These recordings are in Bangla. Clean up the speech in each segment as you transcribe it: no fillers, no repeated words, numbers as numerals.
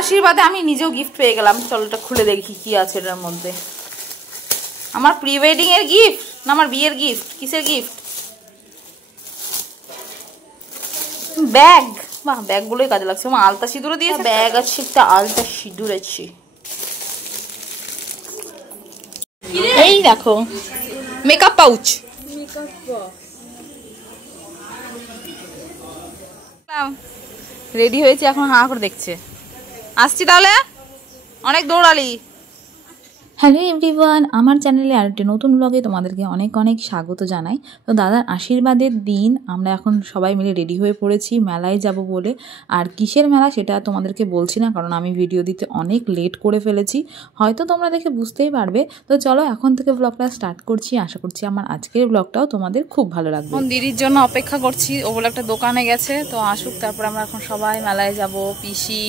আশীর্বাদে আমি নিজেও গিফট পেয়ে গেলাম। চলো এটা খুলে দেখি কি আছে এটার মধ্যে। আমার প্রি ওয়েডিং এর গিফট না আমার বিয়ের গিফট? কিসের গিফট? ব্যাগ। বাহ, ব্যাগগুলোই কাজে লাগছে। আমার আলতা সিঁদুরও দিয়েছে। ব্যাগ আছে, একটা আলতা সিঁদুর আছে। এই দেখো মেকআপ পাউচ। রেডি হয়েছে, এখন হাঁ করে দেখছে। আসছি তাহলে, অনেক দৌড়ালি। হ্যালো এভরিওয়ান, আমার চ্যানেলে আরেকটি নতুন ব্লগে তোমাদেরকে অনেক অনেক স্বাগত জানাই। তো দাদার আশীর্বাদের দিন আমরা এখন সবাই মিলে রেডি হয়ে পড়েছি মেলায় যাব বলে। আর কিসের মেলা সেটা তোমাদেরকে বলছি না, কারণ আমি ভিডিও দিতে অনেক লেট করে ফেলেছি, হয়তো তোমরা দেখে বুঝতেই পারবে। তো চলো এখন থেকে ব্লগটা স্টার্ট করছি। আশা করছি আমার আজকের ব্লগটাও তোমাদের খুব ভালো লাগবে। দিদির জন্য অপেক্ষা করছি, ও বলে একটা দোকানে গেছে, তো আসুক তারপর আমরা এখন সবাই মেলায় যাব। পিসি,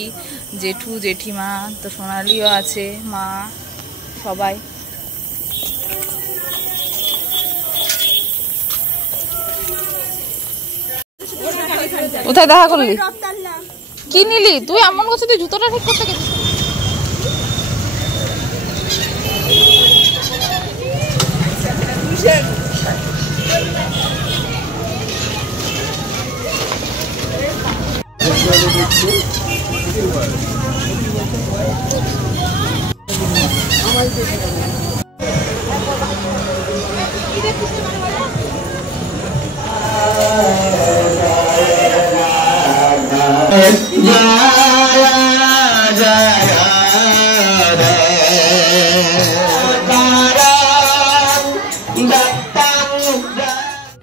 জেঠু, জেঠিমা, তো সোনালিও আছে, মা, সবাই। কোথায় দেখা করলি? কি নিলি তুই? এমন করছিস তুই জুতোটা ঠিক করতে গেছিস।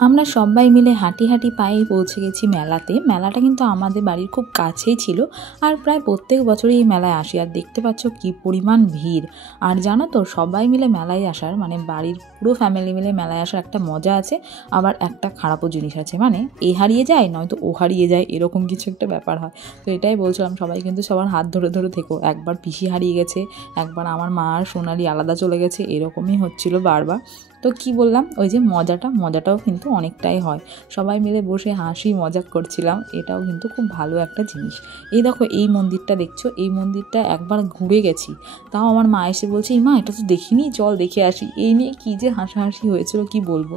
আমরা সবাই মিলে হাঁটি হাঁটি পায়ে পৌঁছে গেছি মেলাতে। মেলাটা কিন্তু আমাদের বাড়ির খুব কাছেই ছিল, আর প্রায় প্রত্যেক বছরই এই মেলায় আসি। আর দেখতে পাচ্ছ কি পরিমাণ ভিড়। আর জানো তো, সবাই মিলে মেলায় আসার মানে বাড়ির পুরো ফ্যামিলি মিলে মেলায় আসার একটা মজা আছে, আবার একটা খারাপও জিনিস আছে। মানে এ হারিয়ে যায় নয়তো ও হারিয়ে যায়, এরকম কিছু একটা ব্যাপার হয়। তো এটাই বলছিলাম, সবাই কিন্তু সবার হাত ধরে ধরে থেকো। একবার পিসি হারিয়ে গেছে, একবার আমার মা আর সোনালি আলাদা চলে গেছে, এরকমই হচ্ছিল বারবার। তো কি বললাম, ওই যে মজাটাও কিন্তু অনেকটাই হয়। সবাই মিলে বসে হাসি মজাক করছিলাম, এটাও কিন্তু খুব ভালো একটা জিনিস। এই দেখো এই মন্দিরটা দেখছো, এই মন্দিরটা একবার ঘুরে গেছি, তাও আমার মা এসে বলছে মা এটা তো দেখিনি, চল দেখে আসি। এই নিয়ে কী যে হাসাহাসি হয়েছিল কি বলবো।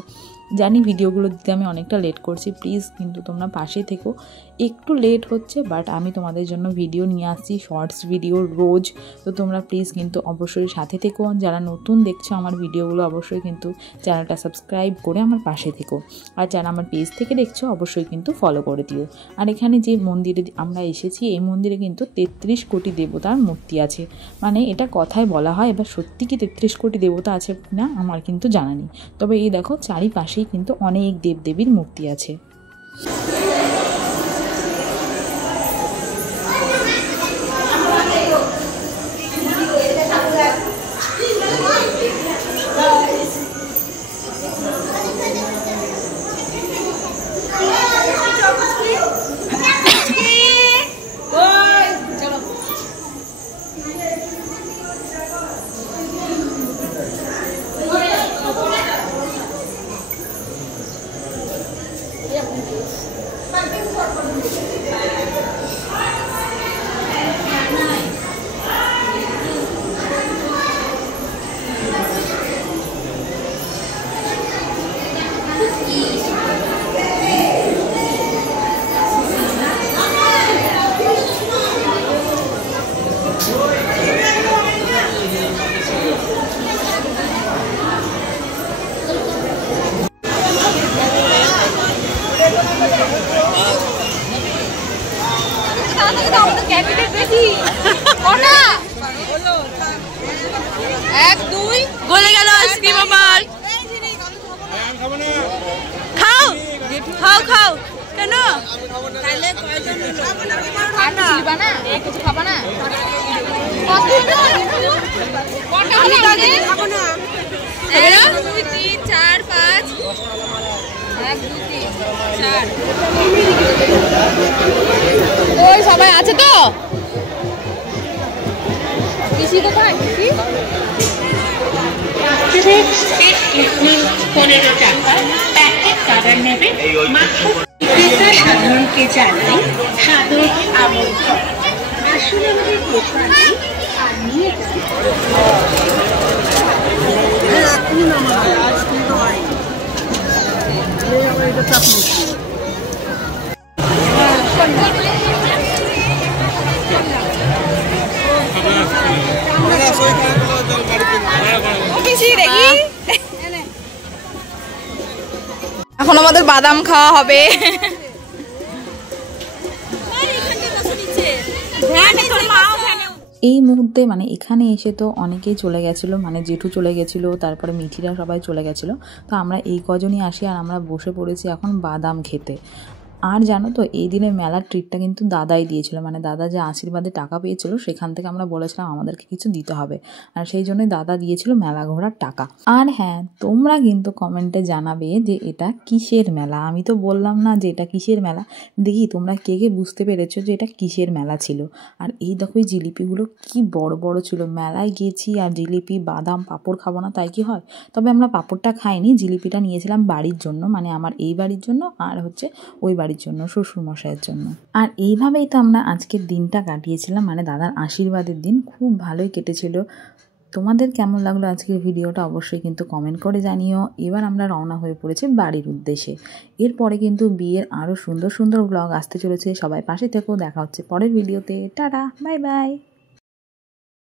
জানি ভিডিওগুলো দিতে আমি অনেকটা লেট করছি, প্লিজ কিন্তু তোমরা পাশে থেকো। একটু লেট হচ্ছে, বাট আমি তোমাদের জন্য ভিডিও নিয়ে আসছি, শর্টস ভিডিও রোজ। তো তোমরা প্লিজ কিন্তু অবশ্যই সাথে থেকো। যারা নতুন দেখছো আমার ভিডিওগুলো, অবশ্যই কিন্তু চ্যানেলটা সাবস্ক্রাইব করে আমার পাশে থেকো। আর যারা আমার পেজ থেকে দেখছো অবশ্যই কিন্তু ফলো করে দিও। আর এখানে যে মন্দিরে আমরা এসেছি, এই মন্দিরে কিন্তু 33 কোটি দেবতার মূর্তি আছে। মানে এটা কথায় বলা হয়, এবার সত্যি কি 33 কোটি দেবতা আছে না আমার কিন্তু জানা নেই। তবে এই দেখো চারিপাশে কিন্তু অনেক দেবদেবীর মূর্তি আছে। এক দুই গলে গেল আইসক্রিম আমার। খাও খাও খাও। কেন কিছু খাবা না? এক দুই তিন চার পাঁচ, 1 2 3 4। ওই সবাই আছে তো? পিসি কোথায়? পিসি 15 টাকা প্যাকেট খাবার নেবে মাত্র। সাধারণকে জানাই সাদর আমন্ত্রণ। এখন আমাদের বাদাম খাওয়া হবে। এই মুহূর্তে মানে এখানে এসে তো অনেকেই চলে গেছিলো, মানে জেঠু চলে গেছিলো, তারপরে মিঠিরা সবাই চলে গেছিলো। তো আমরা এই কজনই আসি আর আমরা বসে পড়েছি এখন বাদাম খেতে। আর জানো তো এই দিনের মেলার ট্রিটটা কিন্তু দাদাই দিয়েছিল, মানে দাদা যে আশীর্বাদে টাকা পেয়েছিল সেখান থেকে আমরা বলেছিলাম আমাদেরকে কিছু দিতে হবে, আর সেই জন্যই দাদা দিয়েছিল মেলা ঘোরার টাকা। আর হ্যাঁ, তোমরা কিন্তু কমেন্টে জানাবে যে এটা কিসের মেলা। আমি তো বললাম না যে এটা কিসের মেলা, দেখি তোমরা কে কে বুঝতে পেরেছো যে এটা কিসের মেলা ছিল। আর এই দেখো এই জিলিপিগুলো কি বড় বড় ছিল। মেলায় গেছি আর জিলিপি বাদাম পাঁপড় খাবো না তাই কি হয়? তবে আমরা পাঁপড়টা খাইনি, জিলিপিটা নিয়েছিলাম বাড়ির জন্য, মানে আমার এই বাড়ির জন্য আর হচ্ছে ওই বাড়ির জন্য, শ্বশুরমশাইয়ের জন্য। আর এইভাবেই তো আমরা আজকের দিনটা কাটিয়েছিলাম, মানে দাদার আশীর্বাদের দিন খুব ভালোই কেটেছিল। তোমাদের কেমন লাগলো আজকের ভিডিওটা অবশ্যই কিন্তু কমেন্ট করে জানিও। এবার আমরা রওনা হয়ে পড়েছি বাড়ির উদ্দেশ্যে। এরপরে কিন্তু বিয়ের আরও সুন্দর সুন্দর ব্লগ আসতে চলেছে, সবাই পাশে থেকেও। দেখা হচ্ছে পরের ভিডিওতে। Tata, bye bye.